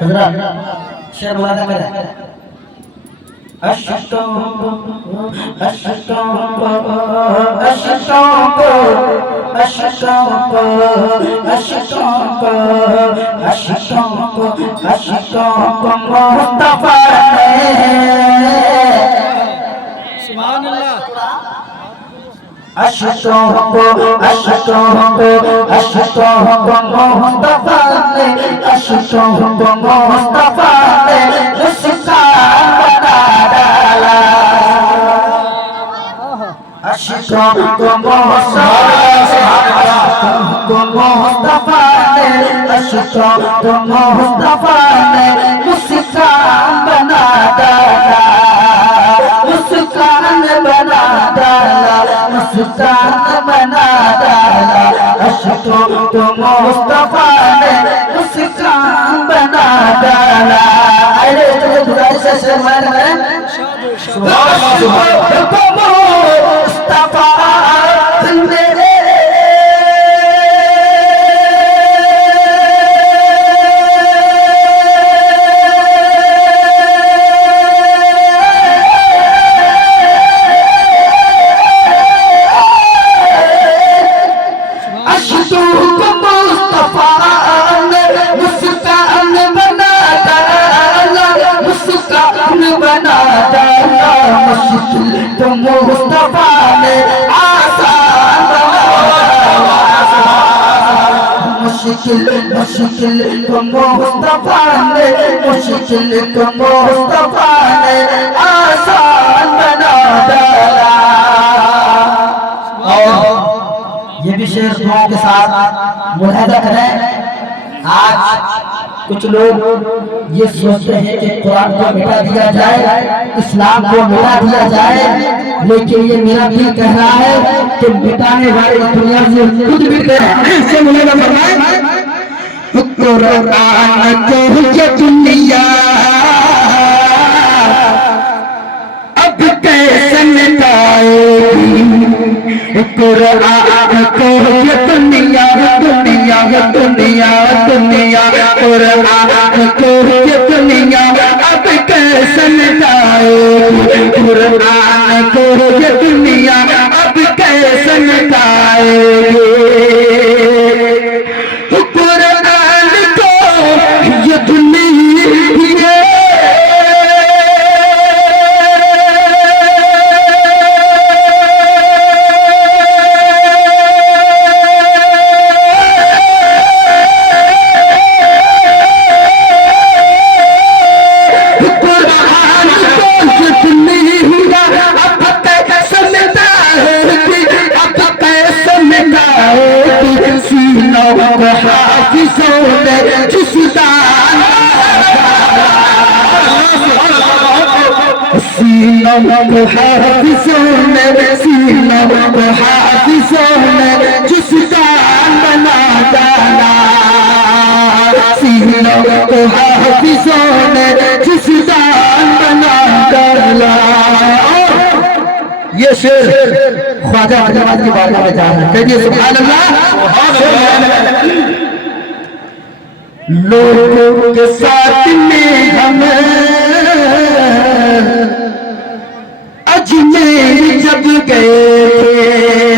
हजरत शेर बुलाने मेरा अशतों अशतों अशतों अशतों अशतों अशतों मुस्तफा ने सुभान अल्लाह अशतों मुस्तफा ने अशतों मुस्तफा ने उसका बना डाला अशतों मुस्तफा ने अशतों मुस्तफा ने उसका बना डाला मुस्कान बना डाला मुस्कान बना डाला अशतों मुस्तफा ने मुस्कान बना डाला अरे तुझे गुजारिश है शर्मान में मुस्तफा मेरे तो मुस्तफा ने आसान मुश्किल मुश्किल तो मुस्तफा ने मुश्किल तो मुस्तफा ने आसान बना डाला और ये भी शेर दुआओं के साथ मुलाहिजा करें आज कुछ लोग ये सोचते हैं कि कुरान को मिटा दिया जाए इस्लाम को मिटा दिया जाए लेकिन ये मेरा दिल कह रहा है कि मिटाने वाले दुनिया से खुद मिटते हैं इससे मुझे फरमाए कुरान को ये दुनिया अब कैसे मिटाएगी कुरान को ये दुनिया दुनिया दुनिया दुनिया कुरान को ये दुनिया अब कैसे मिटाएगी कुरान को ये दुनिया अब कैसे मिटाएगी कुरान को ये दुनिया जिस दान बना डाला सीनों को हाफिज़ों ने जिस दान बना डाला ये शेर ख्वाजा अजमात की बारगाह में जा रहा है कहिए सुभान अल्लाह लोगों के साथ में हम अजमेर जब गए थे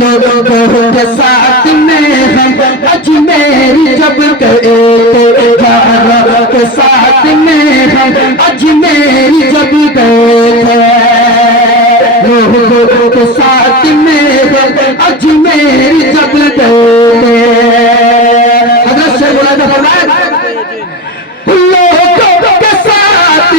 लोगों के साथ में हम अजमेर जब गए थे के साथ में हम अजमेर जब गए थे लोगों के साथ में हम अजमेर जब गए थे हज़रत से बोला था लोगों के साथ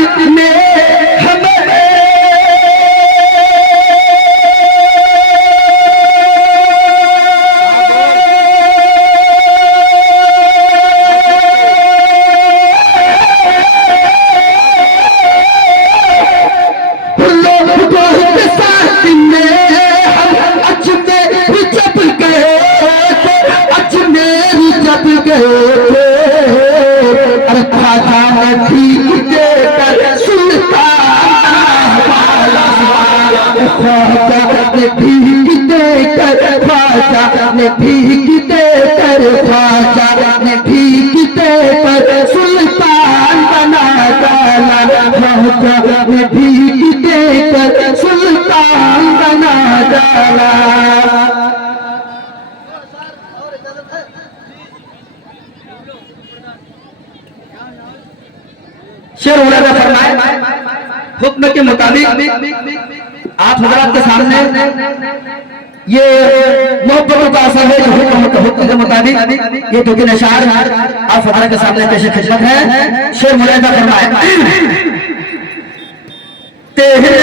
में भीख देकर ख्वाजा ने भीख देकर वाला। शेर उलमा फरमाए हुक्म के मुताबिक आप हजरात के सामने ये मोहब्बतों का असर है जो हुक्म के मुताबिक ये दो तीन अशार आप हजरात के सामने पेश खिदमत है। शेर मुलैदा फरमाए तेरे